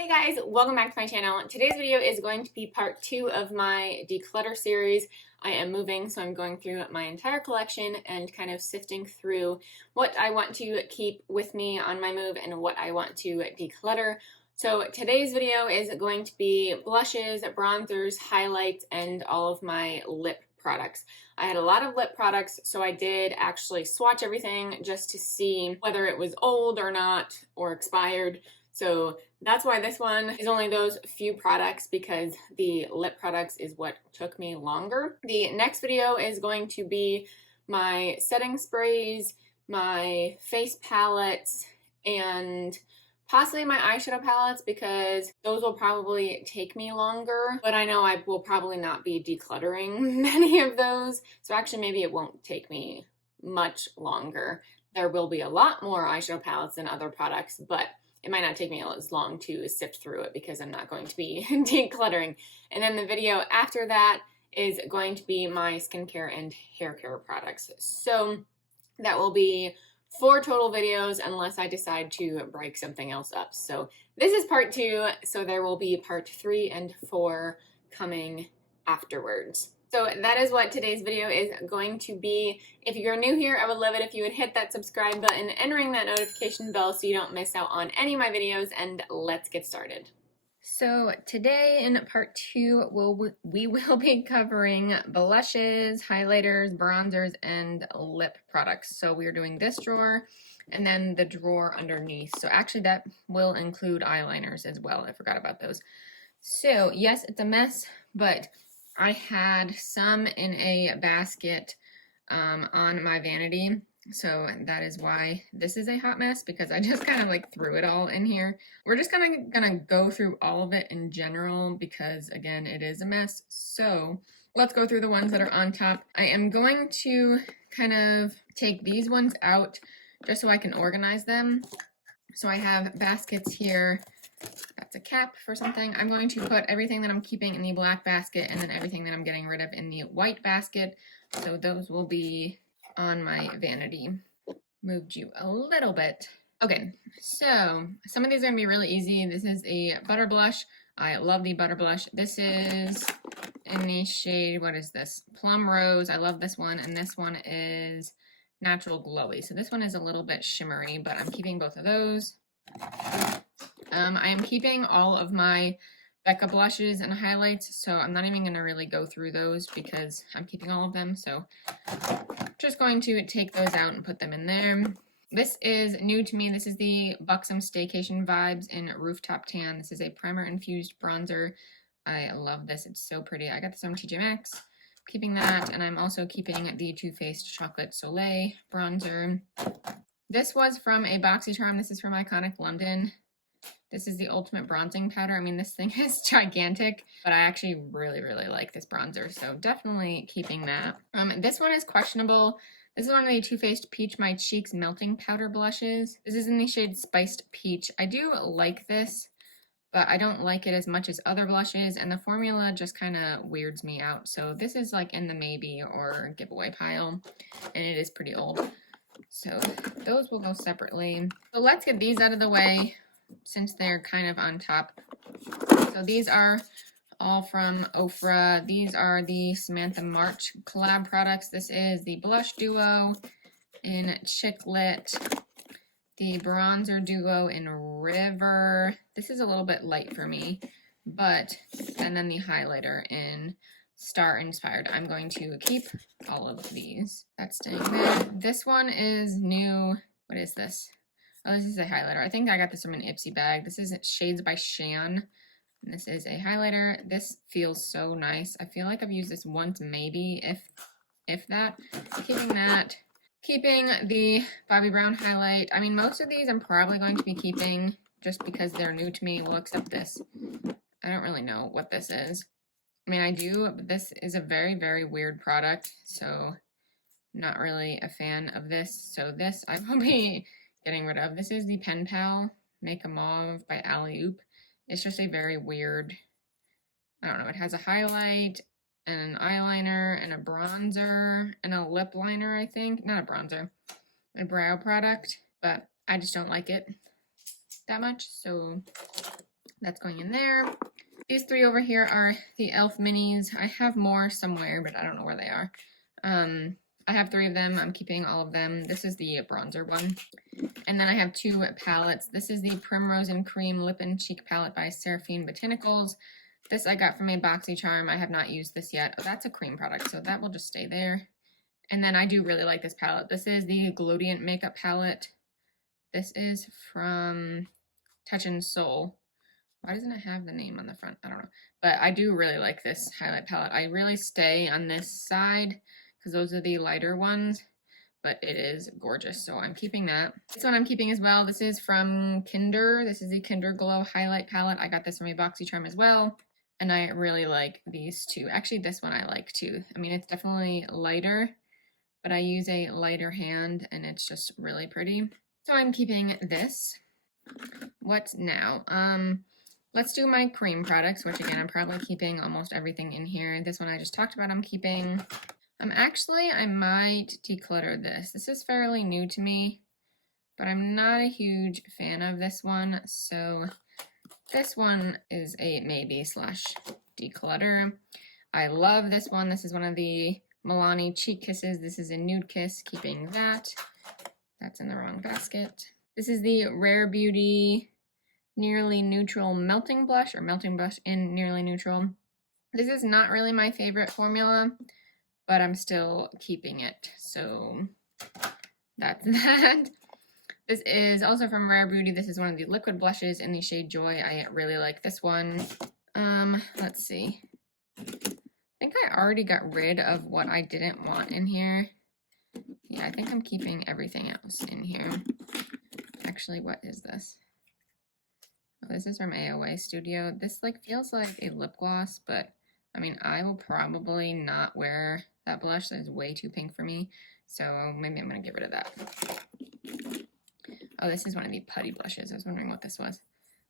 Hey guys, welcome back to my channel. Today's video is going to be part 2 of my declutter series. I am moving, so I'm going through my entire collection and kind of sifting through what I want to keep with me on my move and what I want to declutter. So today's video is going to be blushes, bronzers, highlights, and all of my lip products. I had a lot of lip products, so I did actually swatch everything just to see whether it was old or not or expired. So that's why this one is only those few products, because the lip products is what took me longer. The next video is going to be my setting sprays, my face palettes, and possibly my eyeshadow palettes, because those will probably take me longer, but I know I will probably not be decluttering many of those. So actually maybe it won't take me much longer. There will be a lot more eyeshadow palettes than other products, but it might not take me as long to sift through it because I'm not going to be decluttering. And then the video after that is going to be my skincare and hair care products. So that will be 4 total videos unless I decide to break something else up. So this is part 2, so there will be part 3 and 4 coming afterwards. So that is what today's video is going to be. If you're new here, I would love it if you would hit that subscribe button and ring that notification bell so you don't miss out on any of my videos, and let's get started. So today in part 2, we will be covering blushes, highlighters, bronzers, and lip products. So we're doing this drawer and then the drawer underneath. So actually that will include eyeliners as well. I forgot about those. So yes, it's a mess, but I had some in a basket on my vanity, so that is why this is a hot mess, because I just kind of like threw it all in here. We're just kind of gonna go through all of it in general because, again, it is a mess. So let's go through the ones that are on top. I am going to kind of take these ones out just so I can organize them. So I have baskets here. That's a cap for something. I'm going to put everything that I'm keeping in the black basket and then everything that I'm getting rid of in the white basket. So those will be on my vanity. Moved you a little bit. Okay, so some of these are going to be really easy. This is a butter blush. I love the butter blush. This is in the shade, what is this? Plum Rose. I love this one. And this one is Natural Glowy. So this one is a little bit shimmery, but I'm keeping both of those. I am keeping all of my Becca blushes and highlights, so I'm not even going to really go through those because I'm keeping all of them. So just going to take those out and put them in there. This is new to me. This is the Buxom Staycation Vibes in Rooftop Tan. This is a primer infused bronzer. I love this. It's so pretty. I got this on TJ Maxx. Keeping that, and I'm also keeping the Too Faced Chocolate Soleil bronzer. This was from a BoxyCharm. This is from Iconic London. This is the ultimate bronzing powder. I mean, this thing is gigantic, but I actually really, really like this bronzer, so definitely keeping that. This one is questionable. This is one of the Too Faced Peach My Cheeks Melting Powder blushes. This is in the shade Spiced Peach. I do like this, but I don't like it as much as other blushes, and the formula just kind of weirds me out. So this is like in the maybe or giveaway pile, and it is pretty old. So those will go separately. So let's get these out of the way, since they're kind of on top. So these are all from Ofra. These are the Samantha March collab products. This is the Blush Duo in Chicklet, the Bronzer Duo in River. This is a little bit light for me, but, and then the highlighter in Star Inspired. I'm going to keep all of these. That's staying there. This one is new. What is this? Oh, this is a highlighter. I think I got this from an Ipsy bag. This is Shades by Shan. And this is a highlighter. This feels so nice. I feel like I've used this once, maybe, if that. Keeping that. Keeping the Bobbi Brown highlight. I mean, most of these I'm probably going to be keeping just because they're new to me. Well, except this. I don't really know what this is. I mean, I do, but this is a very, very weird product. So, not really a fan of this. So this I will be getting rid of. This is the Pen Pal Make a Mauve by Alley Oop. It's just a very weird, I don't know, it has a highlight and an eyeliner and a bronzer and a lip liner, I think. Not a bronzer, a brow product, but I just don't like it that much, so That's going in there. These three over here are the e.l.f. minis. I have more somewhere, but I don't know where they are. I have 3 of them. I'm keeping all of them. This is the bronzer one. And then I have 2 palettes. This is the Primrose and Cream Lip and Cheek palette by Seraphine Botanicals. This I got from a BoxyCharm. I have not used this yet. Oh, that's a cream product, so that will just stay there. And then I do really like this palette. This is the Glowdient Makeup Palette. This is from Touch and Soul. Why doesn't it have the name on the front? I don't know. But I do really like this highlight palette. I really stay on this side because those are the lighter ones. But it is gorgeous, so I'm keeping that. This one I'm keeping as well. This is from Kinder. This is the Kinder Glow Highlight Palette. I got this from a BoxyCharm as well. And I really like these two. Actually, this one I like too. I mean, it's definitely lighter, but I use a lighter hand and it's just really pretty. So I'm keeping this. What now? Let's do my cream products, which again, I'm probably keeping almost everything in here. This one I just talked about, I'm keeping. Actually, I might declutter this. This is fairly new to me, but I'm not a huge fan of this one. So this one is a maybe / declutter. I love this one. This is one of the Milani Cheek Kisses. This is a Nude Kiss, keeping that. That's in the wrong basket. This is the Rare Beauty Nearly Neutral Melting Blush, or Melting Blush in Nearly Neutral. This is not really my favorite formula, but I'm still keeping it. So that's that. This is also from Rare Beauty. This is one of the liquid blushes in the shade Joy. I really like this one. Let's see. I think I already got rid of what I didn't want in here. Yeah, I think I'm keeping everything else in here. Actually, what is this? Oh, this is from AOA Studio. This like feels like a lip gloss, but I mean, I will probably not wear that blush. That is way too pink for me. So maybe I'm going to get rid of that. Oh, this is one of the putty blushes. I was wondering what this was.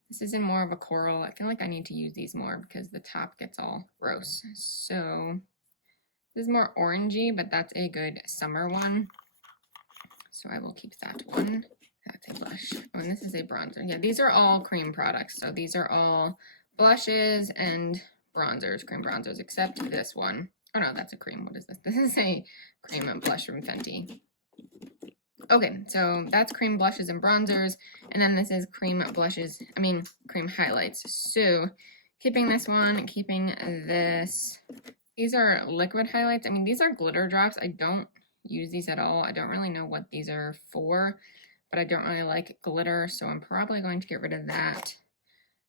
This is in more of a coral. I feel like I need to use these more because the top gets all gross. So this is more orangey, but that's a good summer one. So I will keep that one. That's a blush. Oh, and this is a bronzer. Yeah, these are all cream products. So these are all blushes and bronzers, cream bronzers, except this one. Oh no, that's a cream. What is this? This is a cream and blush from Fenty. Okay, so that's cream blushes and bronzers, and then this is cream blushes, cream highlights. So keeping this one, keeping this. These are liquid highlights. I mean, these are glitter drops. I don't use these at all. I don't really know what these are for, but I don't really like glitter, so I'm probably going to get rid of that.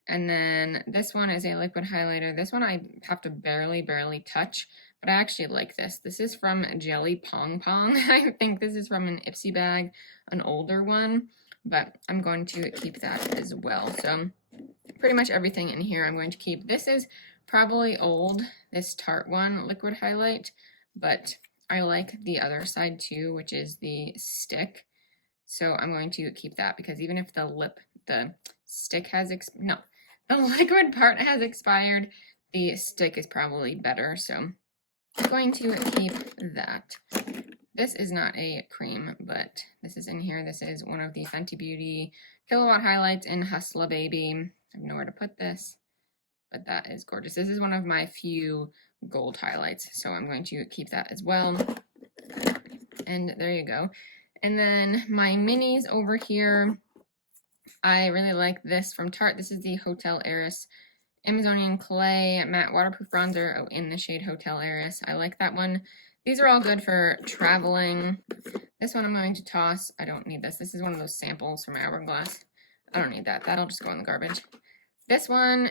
And then this one is a liquid highlighter. This one I have to barely touch, but I actually like this. This is from Jelly Pong Pong. I think this is from an Ipsy bag, an older one, but I'm going to keep that as well. So pretty much everything in here I'm going to keep. This is probably old, this Tarte one, liquid highlight, but I like the other side too, which is the stick. So I'm going to keep that because even if the stick has, the liquid part has expired, the stick is probably better. So I'm going to keep that. This is not a cream, but this is in here. This is one of the Fenty Beauty Kilowatt Highlights in Hustla Baby. I have nowhere to put this, but that is gorgeous. This is one of my few gold highlights, so I'm going to keep that as well. And there you go. And then my minis over here, I really like this from Tarte. This is the Hotel Heiress Amazonian Clay Matte Waterproof Bronzer in the shade Hotel Heiress. I like that one. These are all good for traveling. This one I'm going to toss. I don't need this. This is one of those samples from Hourglass. I don't need that. That'll just go in the garbage. This one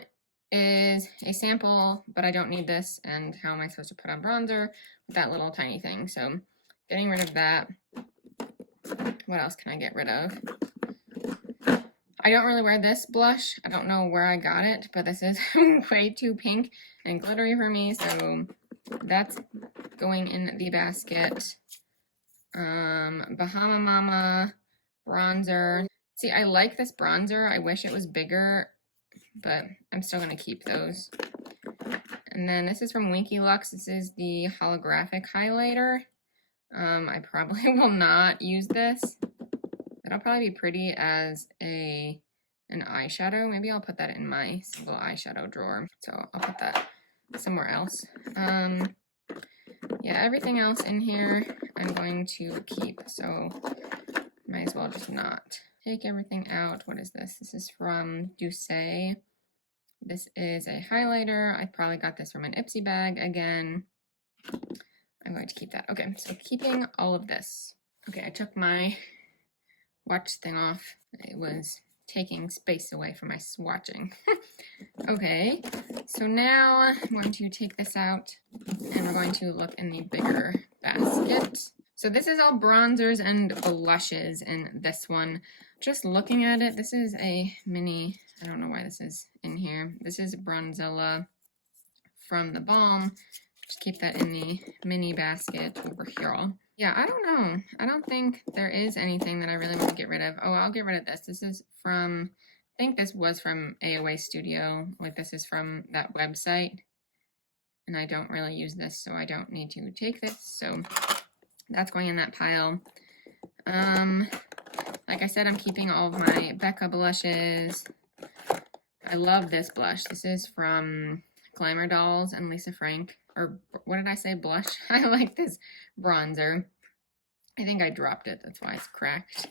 is a sample, but I don't need this. And how am I supposed to put on bronzer with that little tiny thing? So getting rid of that. What else can I get rid of? I don't really wear this blush. I don't know where I got it, but this is way too pink and glittery for me, so that's going in the basket. Bahama Mama bronzer. See, I like this bronzer. I wish it was bigger, but I'm still going to keep those. And then this is from Winky Lux. This is the holographic highlighter. I probably will not use this. It'll probably be pretty as a an eyeshadow. Maybe I'll put that in my single eyeshadow drawer. So I'll put that somewhere else. Yeah, everything else in here I'm going to keep, so might as well just not take everything out. What is this? This is from Douce. This is a highlighter. I probably got this from an Ipsy bag again. I'm going to keep that. Okay, so keeping all of this. Okay, I took my watch thing off. It was taking space away from my swatching. Okay, so now I'm going to take this out and we're going to look in the bigger basket. So this is all bronzers and blushes in this one. Just looking at it, this is a mini, I don't know why this is in here. This is Bronzilla from the Balm. Just keep that in the mini basket over here. Yeah, I don't know. I don't think there is anything that I really want to get rid of. Oh, I'll get rid of this. This is from, I think this was from AOA Studio. Like this is from that website. And I don't really use this, so I don't need to take this. So that's going in that pile. Like I said, I'm keeping all of my Becca blushes. I love this blush. This is from Glamour Dolls and Lisa Frank. Or what did I say? Blush? I like this bronzer. I think I dropped it. That's why it's cracked.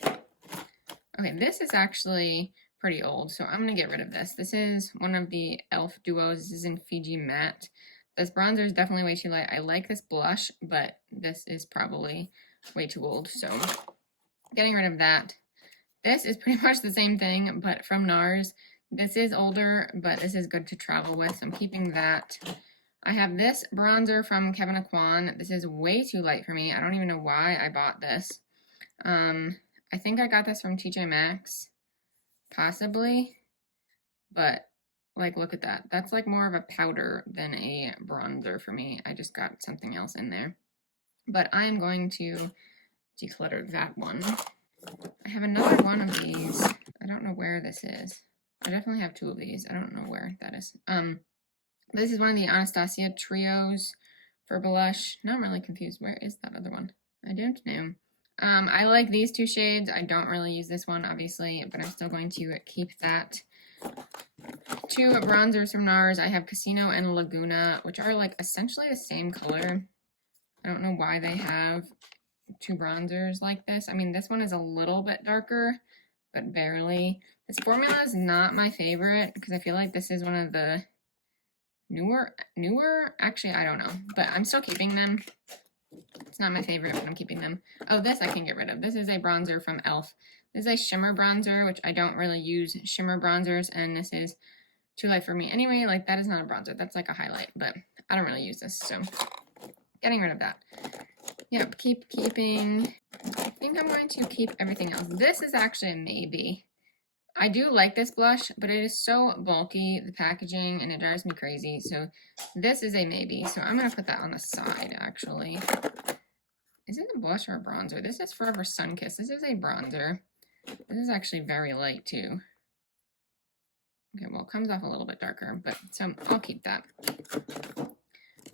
Okay, this is actually pretty old, so I'm going to get rid of this. This is one of the e.l.f. duos. This is in Fiji Matte. This bronzer is definitely way too light. I like this blush, but this is probably way too old, so getting rid of that. This is pretty much the same thing, but from NARS. This is older, but this is good to travel with, so I'm keeping that. I have this bronzer from Kevyn Aucoin. This is way too light for me. I don't even know why I bought this. I think I got this from TJ Maxx, possibly, but like, look at that. That's like more of a powder than a bronzer for me. I just got something else in there, but I'm going to declutter that one. I have another one of these. I don't know where this is. I definitely have two of these. I don't know where that is. This is one of the Anastasia trios for blush. Now I'm really confused. Where is that other one? I don't know. I like these two shades. I don't really use this one, obviously, but I'm still going to keep that. Two bronzers from NARS. I have Casino and Laguna, which are like essentially the same color. I don't know why they have two bronzers like this. I mean, this one is a little bit darker, but barely. This formula is not my favorite because I feel like this is one of the newer, actually, I don't know, but I'm still keeping them. It's not my favorite, but I'm keeping them. Oh, this I can get rid of. This is a bronzer from e.l.f. This is a shimmer bronzer, which I don't really use shimmer bronzers, and this is too light for me anyway. Like, that is not a bronzer. That's like a highlight, but I don't really use this, so getting rid of that. Yep, keeping. I think I'm going to keep everything else. This is actually a maybe. I do like this blush, but it is so bulky, the packaging, and it drives me crazy. So this is a maybe. So I'm going to put that on the side, actually. Is it a blush or a bronzer? This is Forever Sunkissed. This is a bronzer. This is actually very light, too. Okay, well, it comes off a little bit darker, but so I'll keep that.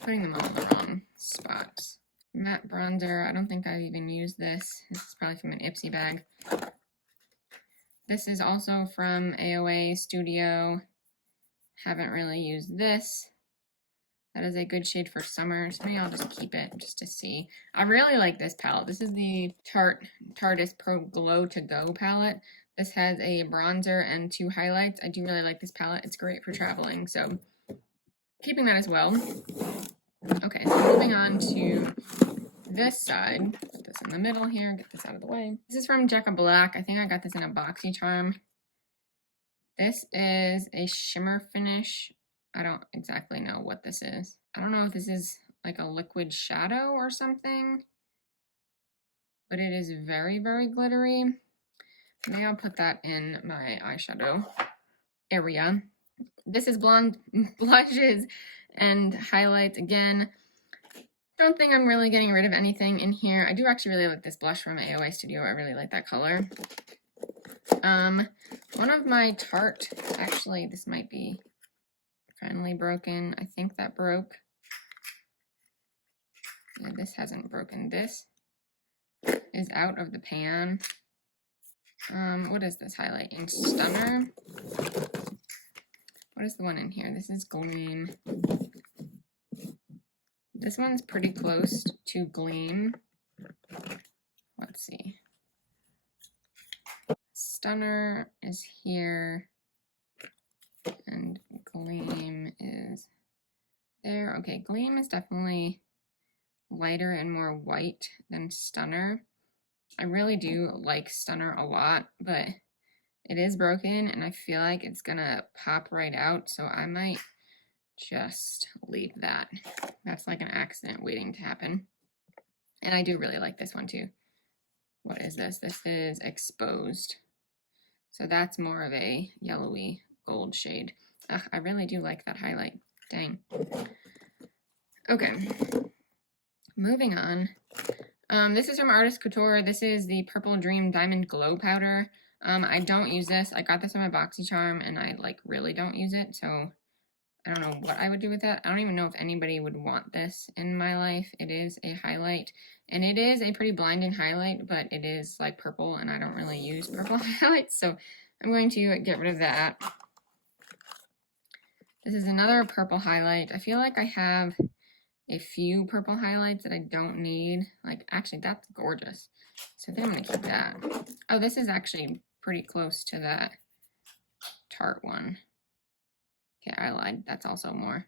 Putting them all in the wrong spots. Matte bronzer. I don't think I even used this. This is probably from an Ipsy bag. This is also from AOA Studio. Haven't really used this. That is a good shade for summer, so maybe I'll just keep it just to see. I really like this palette. This is the Tarteist Pro Glow to Go palette. This has a bronzer and two highlights. I do really like this palette. It's great for traveling, so keeping that as well. Okay, so moving on to this side. Put this in the middle here, get this out of the way. This is from Jecca Black. I think I got this in a BoxyCharm. This is a shimmer finish. I don't exactly know what this is. I don't know if this is like a liquid shadow or something, but it is very, very glittery. Maybe I'll put that in my eyeshadow area. This is Blonde Blushes and Highlights again. Don't think I'm really getting rid of anything in here. I do actually really like this blush from AOA Studio. I really like that color. One of my Tarte, actually this might be finally broken. I think that broke. Yeah, this hasn't broken. This is out of the pan. What is this highlight? In Stunner? What is the one in here? This is Gleam. This one's pretty close to Gleam. Let's see. Stunner is here, and Gleam is there. Okay, Gleam is definitely lighter and more white than Stunner. I really do like Stunner a lot, but it is broken and I feel like it's gonna pop right out, so I might just leave that. That's like an accident waiting to happen. And I do really like this one too. What is this? This is Exposed. So that's more of a yellowy gold shade. Ugh, I really do like that highlight. Dang. Okay. Moving on. This is from Artist Couture. This is the Purple Dream Diamond Glow Powder. I don't use this. I got this in my BoxyCharm and I like really don't use it, so I don't know what I would do with that. I don't even know if anybody would want this in my life. It is a highlight, and it is a pretty blinding highlight, but it is like purple, and I don't really use purple highlights, so I'm going to get rid of that. This is another purple highlight. I feel like I have a few purple highlights that I don't need. Like, actually, that's gorgeous. So I think I'm going to keep that. Oh, this is actually pretty close to that Tarte one. Okay, I lied. That's also more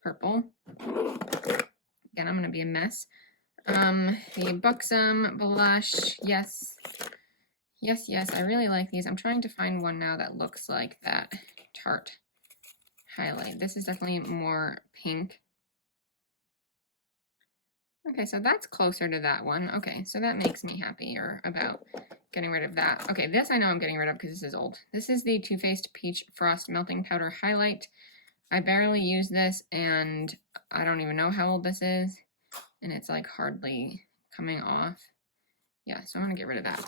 purple. Again, I'm going to be a mess. The Buxom Blush. Yes. Yes, yes. I really like these. I'm trying to find one now that looks like that Tarte highlight. This is definitely more pink. Okay, so that's closer to that one. Okay, so that makes me happier about getting rid of that. Okay, this I know I'm getting rid of because this is old. This is the Too Faced Peach Frost Melting Powder Highlight. I barely use this, and I don't even know how old this is, and it's like hardly coming off. Yeah, so I'm gonna get rid of that.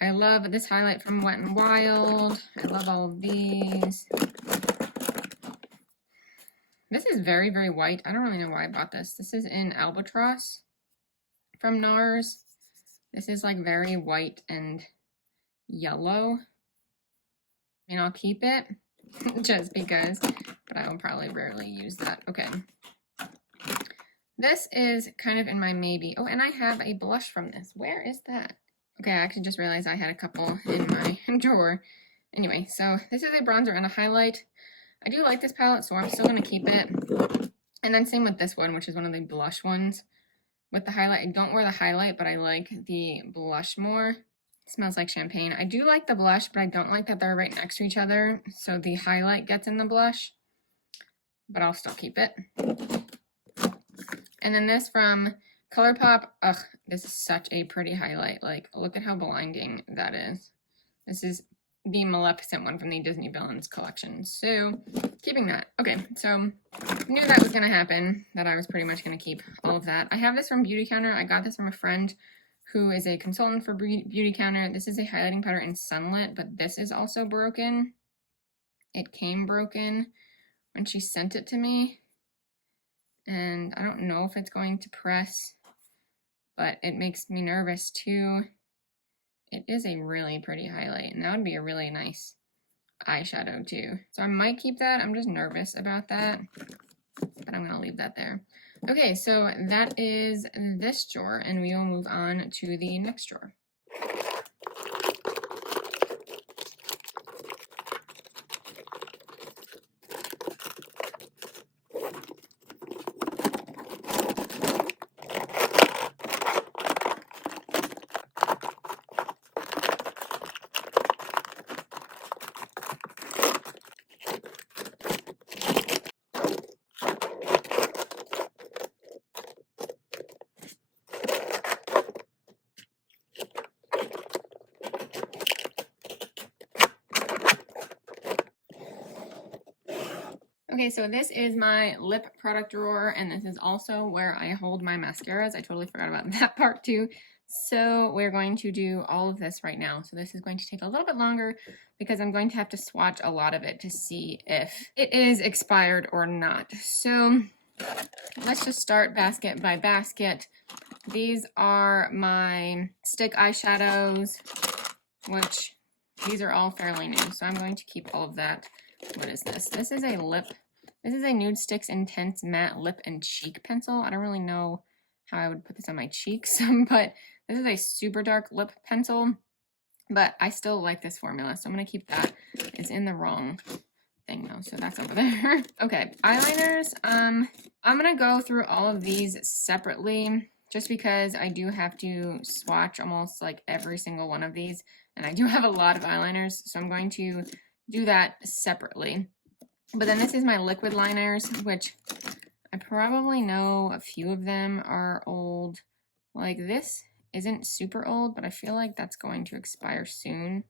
I love this highlight from Wet n Wild. I love all of these. This is very, very white. I don't really know why I bought this. This is in Albatross from NARS. This is like very white and yellow. And I'll keep it just because, but I will probably rarely use that. Okay. This is kind of in my maybe. Oh, and I have a blush from this. Where is that? Okay, I actually just realized I had a couple in my drawer. Anyway, so this is a bronzer and a highlight. I do like this palette, so I'm still going to keep it. And then same with this one, which is one of the blush ones. With the highlight, I don't wear the highlight, but I like the blush more. It smells like champagne. I do like the blush, but I don't like that they're right next to each other, so the highlight gets in the blush. But I'll still keep it. And then this from ColourPop. Ugh, this is such a pretty highlight. Like, look at how blinding that is. This is the Maleficent one from the Disney Villains collection. So, keeping that. Okay, so knew that was going to happen, that I was pretty much going to keep all of that. I have this from Beauty Counter. I got this from a friend who is a consultant for Beauty Counter. This is a highlighting powder in Sunlit, but this is also broken. It came broken when she sent it to me. And I don't know if it's going to press, but it makes me nervous too. It is a really pretty highlight, and that would be a really nice eyeshadow too. So I might keep that. I'm just nervous about that, but I'm going to leave that there. Okay, so that is this drawer, and we will move on to the next drawer. Okay, so this is my lip product drawer, and this is also where I hold my mascaras. I totally forgot about that part too. So we're going to do all of this right now. So this is going to take a little bit longer because I'm going to have to swatch a lot of it to see if it is expired or not. So let's just start basket by basket. These are my stick eyeshadows, which these are all fairly new, so I'm going to keep all of that. What is this? This is a Nude Sticks Intense Matte Lip and Cheek Pencil. I don't really know how I would put this on my cheeks, but this is a super dark lip pencil, but I still like this formula, so I'm going to keep that. It's in the wrong thing though, so that's over there. Okay, eyeliners. I'm going to go through all of these separately, just because I do have to swatch almost like every single one of these, and I do have a lot of eyeliners, so I'm going to do that separately. But then this is my liquid liners, which I probably know a few of them are old. Like this isn't super old, but I feel like that's going to expire soon.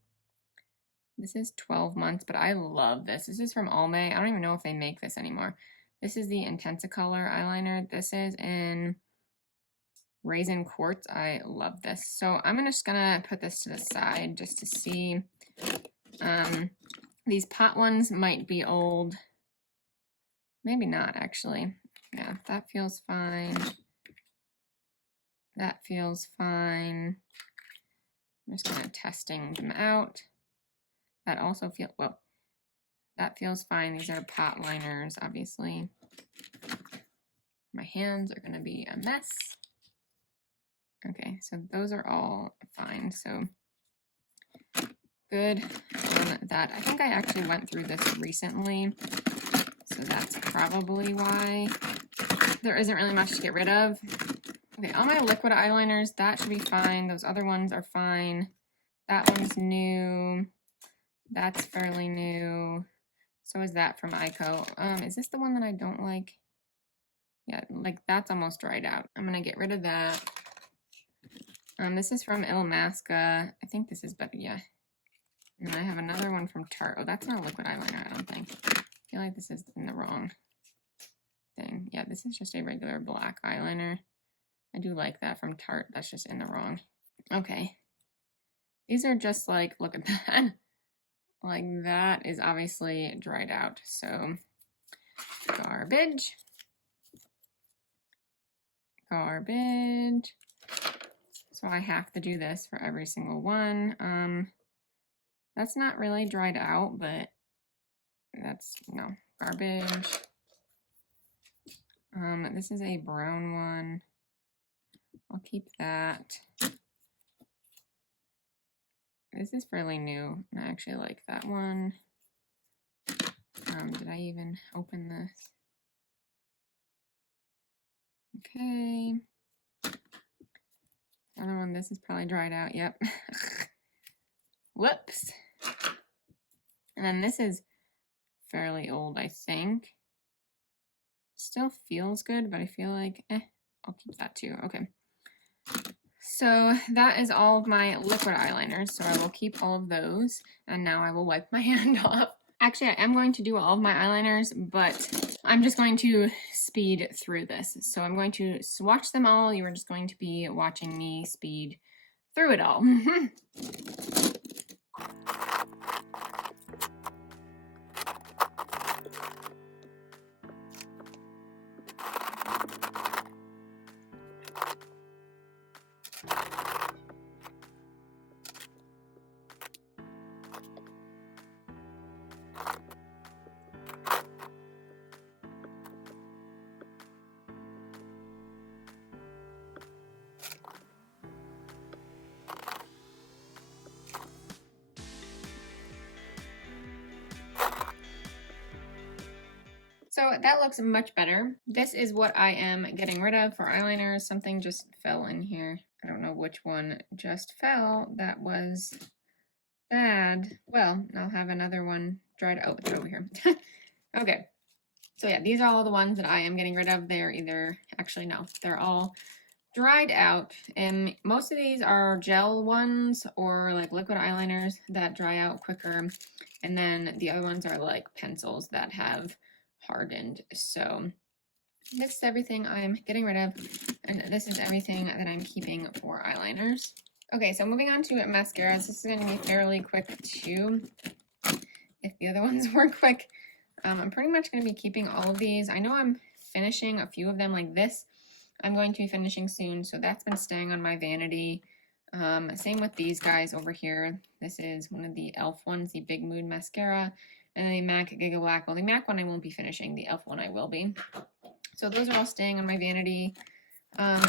This is 12 months, but I love this. This is from Almay. I don't even know if they make this anymore. This is the Intensicolor eyeliner. This is in Raisin Quartz. I love this. So I'm just gonna put this to the side just to see. These pot ones might be old. Maybe not, actually. Yeah, that feels fine. That feels fine. I'm just kind of testing them out. That also feels, well, that feels fine. These are pot liners, obviously. My hands are going to be a mess. Okay, so those are all fine. So good on that. I think I actually went through this recently, so that's probably why there isn't really much to get rid of. Okay, all my liquid eyeliners, that should be fine. Those other ones are fine. That one's new. That's fairly new. So is that from Ico. Is this the one that I don't like? Yeah, like that's almost dried out. I'm gonna get rid of that. This is from Il Masca. I think this is better, yeah. And I have another one from Tarte. Oh, that's not a liquid eyeliner, I don't think. I feel like this is in the wrong thing. Yeah, this is just a regular black eyeliner. I do like that from Tarte. That's just in the wrong. Okay. These are just like, look at that. Like that is obviously dried out. So garbage. Garbage. So I have to do this for every single one. That's not really dried out, but that's, no, garbage. This is a brown one. I'll keep that. This is fairly new, and I actually like that one. Did I even open this? Okay. Another one, this is probably dried out, yep. Whoops. And then this is fairly old, I think. Still feels good, but I feel like, I'll keep that too, okay. So that is all of my liquid eyeliners, so I will keep all of those, and now I will wipe my hand off. Actually, I am going to do all of my eyeliners, but I'm just going to speed through this. So I'm going to swatch them all. You are just going to be watching me speed through it all. So that looks much better. This is what I am getting rid of for eyeliners. Something just fell in here. I don't know which one just fell. That was bad. Well, I'll have another one dried. Oh, it's over here. Okay. So yeah, these are all the ones that I am getting rid of. They're either, actually no, they're all dried out. And most of these are gel ones or like liquid eyeliners that dry out quicker. And then the other ones are like pencils that have hardened. So this is everything I'm getting rid of, and this is everything that I'm keeping for eyeliners. Okay, so moving on to mascaras. This is going to be fairly quick too, if the other ones were quick. I'm pretty much going to be keeping all of these. I know I'm finishing a few of them like this. I'm going to be finishing soon, so that's been staying on my vanity. Same with these guys over here. This is one of the e.l.f. ones, the Big Mood Mascara, and the MAC Giga Black. Well, the MAC one I won't be finishing, the e.l.f. one I will be. So those are all staying on my vanity.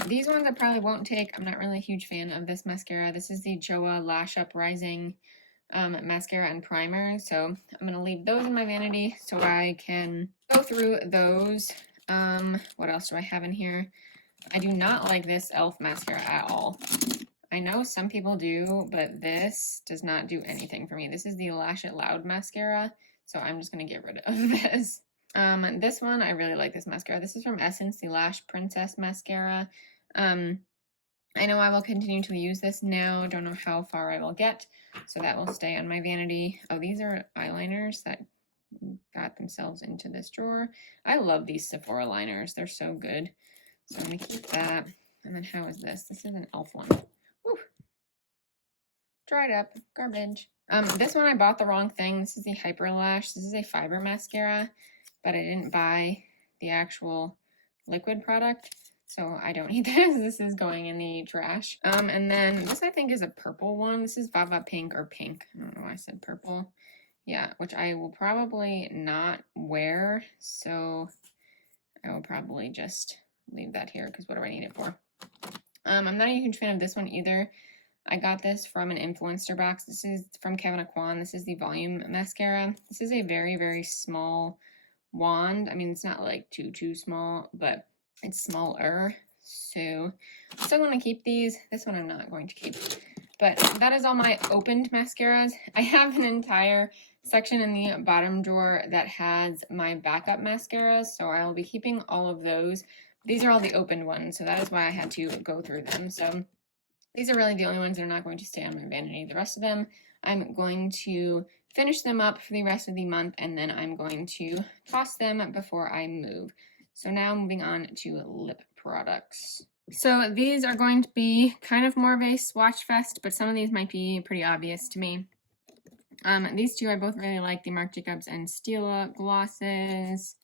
These ones I probably won't take. I'm not really a huge fan of this mascara. This is the JOA Lash Up Rising mascara and primer. So I'm going to leave those in my vanity so I can go through those. What else do I have in here? I do not like this e.l.f. mascara at all. I know some people do, but this does not do anything for me. This is the Lash It Loud mascara, so I'm just going to get rid of this. This one, I really like this mascara. This is from Essence, the Lash Princess mascara. I know I will continue to use this now. Don't know how far I will get, so that will stay on my vanity. Oh, these are eyeliners that got themselves into this drawer. I love these Sephora liners. They're so good. So I'm going to keep that. And then how is this? This is an e.l.f. one. Woo. Dried up. Garbage. This one I bought the wrong thing. This is the Hyper Lash. This is a fiber mascara, but I didn't buy the actual liquid product. So I don't need this. This is going in the trash. And then this I think is a purple one. This is Vava Pink or Pink. I don't know why I said purple. Yeah, which I will probably not wear. So I will probably just leave that here because what do I need it for? I'm not a huge fan of this one either. I got this from an influencer box. This is from Kevin Aquan. This is the Volume Mascara. This is a very, very small wand. I mean, it's not like too small, but it's smaller. So I'm still going to keep these. This one I'm not going to keep. But that is all my opened mascaras. I have an entire section in the bottom drawer that has my backup mascaras. So I will be keeping all of those. These are all the opened ones. So that is why I had to go through them. So these are really the only ones that are not going to stay on my vanity. The rest of them, I'm going to finish them up for the rest of the month, and then I'm going to toss them before I move. So now moving on to lip products. So these are going to be kind of more of a swatch fest, but some of these might be pretty obvious to me. These two I both really like, the Marc Jacobs and Stila glosses.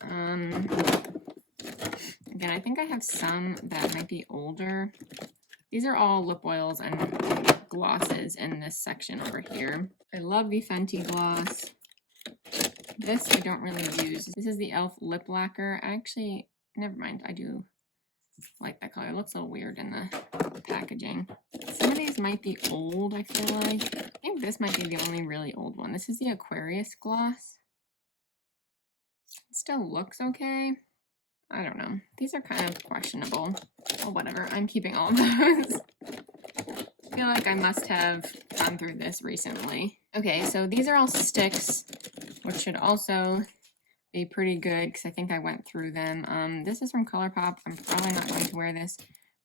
Again, I think I have some that might be older. These are all lip oils and glosses in this section over here. I love the Fenty gloss. This I don't really use. This is the e.l.f. lip lacquer. Actually, never mind. I do like that color. It looks a little weird in the packaging. Some of these might be old, I feel like. I think this might be the only really old one. This is the Aquarius gloss. It still looks okay. I don't know. These are kind of questionable. Well, whatever. I'm keeping all of those. I feel like I must have gone through this recently. Okay, so these are all sticks, which should also be pretty good because I think I went through them. This is from ColourPop. I'm probably not going to wear this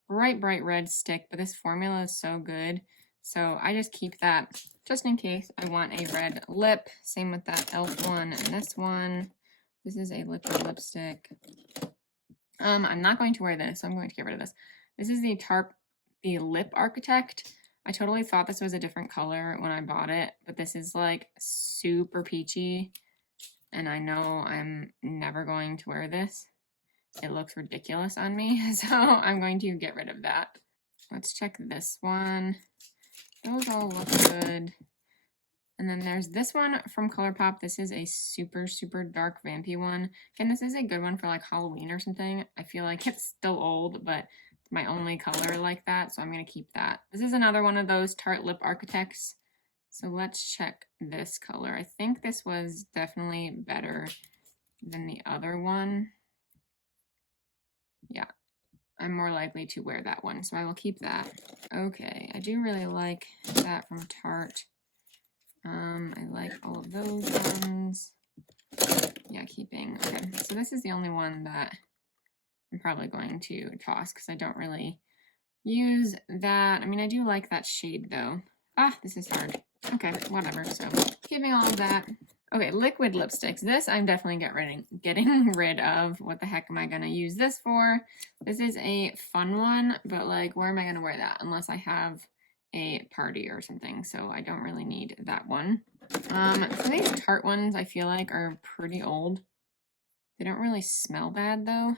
bright red stick, but this formula is so good. So I just keep that just in case I want a red lip. Same with that e.l.f. one and this one. This is a liquid lipstick. I'm not going to wear this, so I'm going to get rid of this. This is the Lip Architect. I totally thought this was a different color when I bought it, but this is like super peachy, and I know I'm never going to wear this. It looks ridiculous on me, so I'm going to get rid of that. Let's check this one. Those all look good. And then there's this one from ColourPop. This is a super dark vampy one. Again, this is a good one for like Halloween or something. I feel like it's still old, but it's my only color like that, so I'm going to keep that. This is another one of those Tarte Lip Architects. So let's check this color. I think this was definitely better than the other one. Yeah, I'm more likely to wear that one, so I will keep that. Okay, I do really like that from Tarte. I like all of those ones. Yeah, keeping. Okay, so this is the only one that I'm probably going to toss because I don't really use that. I mean, I do like that shade though. Ah, this is hard. Okay, whatever. So keeping all of that. Okay, liquid lipsticks. This I'm definitely getting rid of. What the heck am I going to use this for? This is a fun one, but like, where am I going to wear that? Unless I have a party or something, so I don't really need that one. So these Tarte ones I feel like are pretty old. They don't really smell bad though.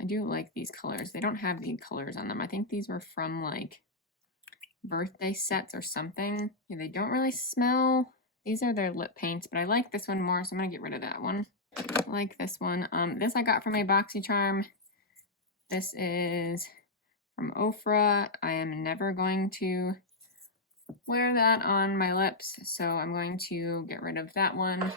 I do like these colors. They don't have the colors on them. I think these were from like birthday sets or something. Yeah, they don't really smell. These are their lip paints, but I like this one more, so I'm gonna get rid of that one. I like this one. This I got from a BoxyCharm. This is from Ofra. I am never going to wear that on my lips, so I'm going to get rid of that one.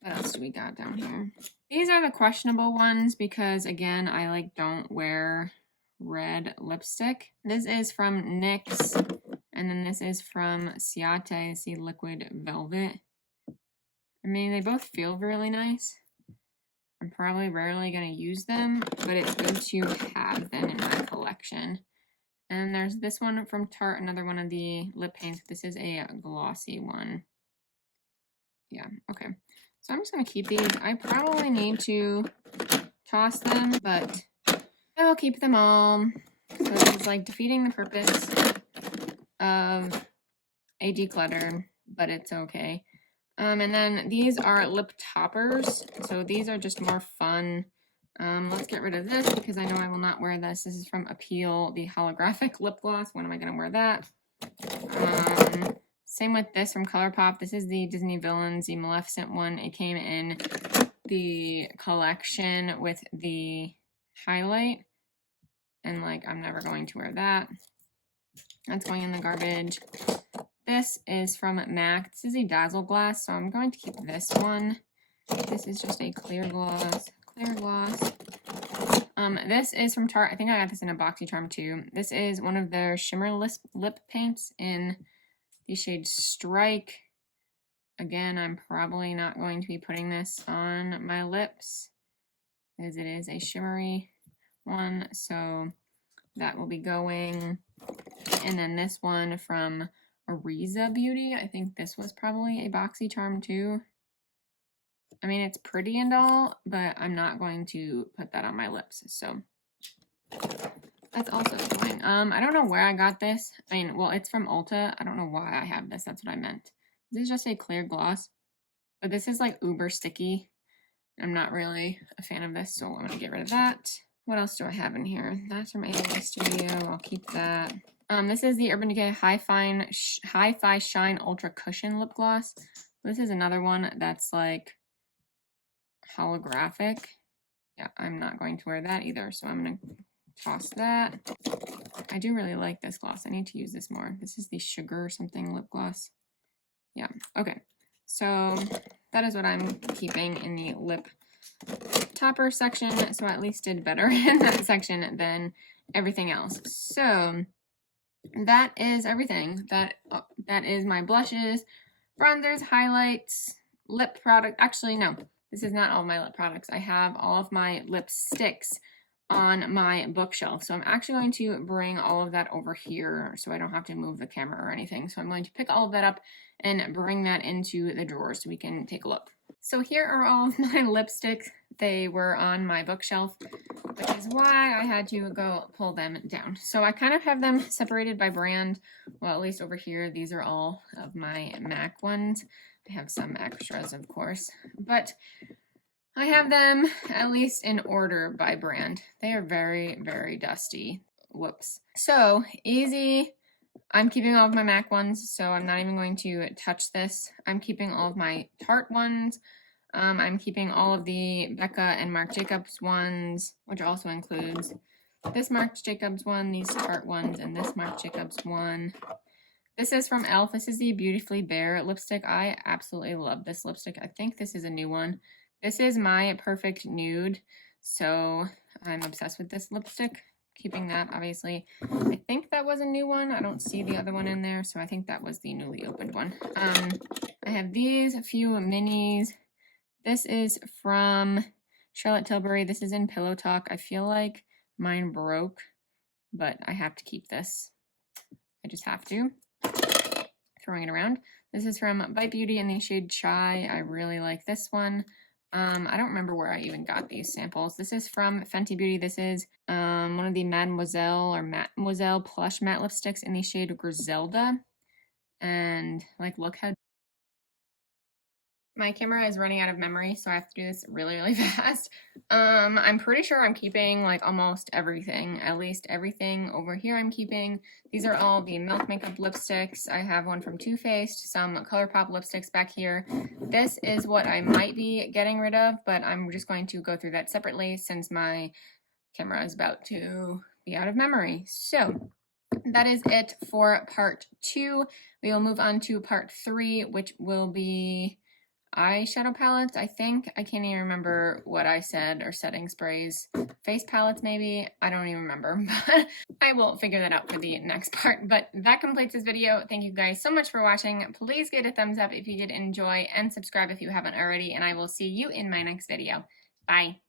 What else do we got down here? These are the questionable ones because, again, I like don't wear red lipstick. This is from NYX, and then this is from Ciate. It's the Liquid Velvet. I mean, they both feel really nice. I'm probably rarely going to use them, but it's good to have them in my collection. And there's this one from Tarte, another one of the lip paints. This is a glossy one. Yeah, okay. So I'm just going to keep these. I probably need to toss them, but I will keep them all. So it's like defeating the purpose of a declutter, but it's okay. And then these are lip toppers. So these are just more fun. Let's get rid of this because I know I will not wear this. This is from Appeal, the holographic lip gloss. When am I going to wear that? Same with this from ColourPop. This is the Disney Villains, the Maleficent one. It came in the collection with the highlight. And like, I'm never going to wear that. That's going in the garbage. This is from MAC. This is a Dazzle Glass, so I'm going to keep this one. This is just a clear gloss. Clear gloss. This is from Tarte. I think I got this in a BoxyCharm too. This is one of their shimmer lip paints in the shade Strike. Again, I'm probably not going to be putting this on my lips as it is a shimmery one, so that will be going. And then this one from Ariza Beauty. I think this was probably a BoxyCharm too. I mean, it's pretty and all, but I'm not going to put that on my lips, so that's also going. I don't know where I got this. I mean, well, it's from Ulta. I don't know why I have this. That's what I meant. This is just a clear gloss, but this is like uber sticky. I'm not really a fan of this, so I'm going to get rid of that. What else do I have in here? That's from A&A Studio. I'll keep that. This is the Urban Decay Hi-Fi Shine Ultra Cushion Lip Gloss. This is another one that's like holographic. Yeah, I'm not going to wear that either, so I'm going to toss that. I do really like this gloss. I need to use this more. This is the Sugar something lip gloss. Yeah, okay. So that is what I'm keeping in the lip topper section. So I at least did better in that section than everything else. So that is everything. That is my blushes, bronzers, highlights, lip product. Actually, no, this is not all my lip products. I have all of my lipsticks on my bookshelf. So I'm actually going to bring all of that over here so I don't have to move the camera or anything. So I'm going to pick all of that up and bring that into the drawer so we can take a look. So here are all of my lipsticks. They were on my bookshelf, which is why I had to go pull them down. So I kind of have them separated by brand. Well, at least over here, these are all of my MAC ones. I have some extras, of course, but I have them at least in order by brand. They are very, very dusty. Whoops. So easy. I'm keeping all of my MAC ones, so I'm not even going to touch this. I'm keeping all of my Tarte ones. I'm keeping all of the Becca and Marc Jacobs ones, which also includes this Marc Jacobs one, these Tarte ones, and this Marc Jacobs one. This is from e.l.f. This is the Beautifully Bare lipstick. I absolutely love this lipstick. I think this is a new one. This is my perfect nude, so I'm obsessed with this lipstick. Keeping that, obviously. I think that was a new one. I don't see the other one in there, so I think that was the newly opened one. I have these, a few minis. This is from Charlotte Tilbury. This is in Pillow Talk. I feel like mine broke, but I have to keep this. I just have to. Throwing it around. This is from Bite Beauty in the shade Chai. I really like this one. I don't remember where I even got these samples. This is from Fenty Beauty. This is one of the Mademoiselle Plush Matte Lipsticks in the shade Griselda. And like, look how My camera is running out of memory, so I have to do this really, really fast. I'm pretty sure I'm keeping like almost everything, at least everything over here I'm keeping. These are all the Milk Makeup lipsticks. I have one from Too Faced, some ColourPop lipsticks back here. This is what I might be getting rid of, but I'm just going to go through that separately since my camera is about to be out of memory. So that is it for part 2. We will move on to part 3, which will be eyeshadow palettes, I think. I can't even remember what I said, or setting sprays. Face palettes, maybe? I don't even remember, but I will figure that out for the next part. But that completes this video. Thank you guys so much for watching. Please give it a thumbs up if you did enjoy, and subscribe if you haven't already, and I will see you in my next video. Bye!